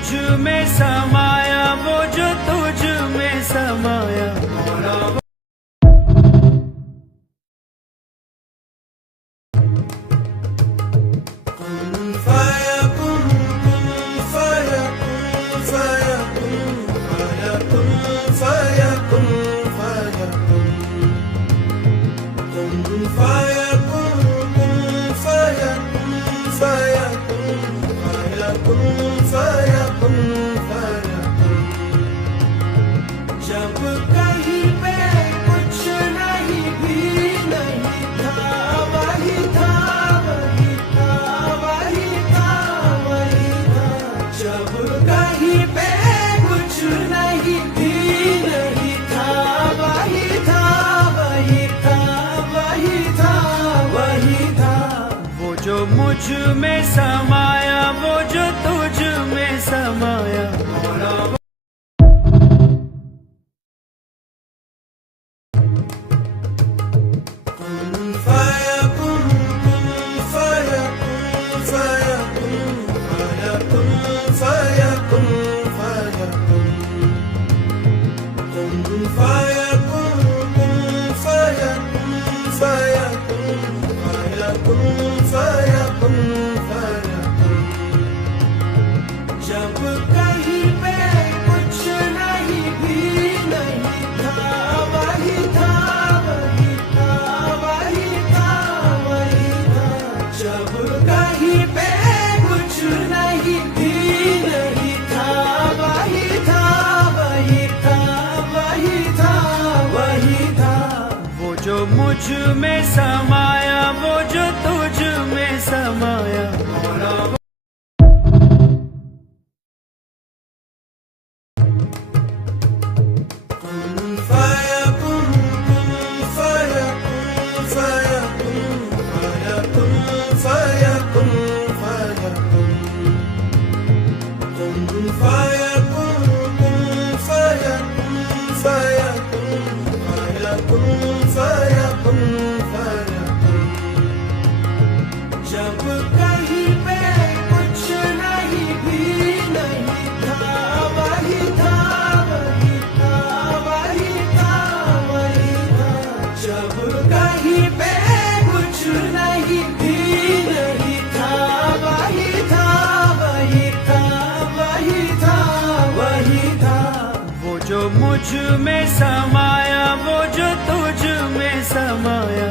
मुझ में समाया, वो जो तुझ में समाया। जब कहीं पे कुछ नहीं भी नहीं था, वही था, वही था, वही था, वही था। जब कहीं पे कुछ नहीं भी नहीं था, वही था, वही था, वही था, वही था। वो जो मुझ में समाया, वो जो तुझ में समाया। जब कहीं पे कुछ नहीं भी नहीं था, वही था, वही था, वही था, वही था। जब कहीं पे कुछ नहीं भी नहीं था, वही था, वही था, वही था, वही था। वो जो मुझ में समाया, वो जो तुझ में समाया। जब कहीं पे कुछ नहीं भी नहीं था, वही था, वही था, वही था, वही था। जब कहीं पे कुछ नहीं भी नहीं था, वही था, वही था, वही था, वही था। वो जो मुझ में समाया, वो जो तुझ में समाया।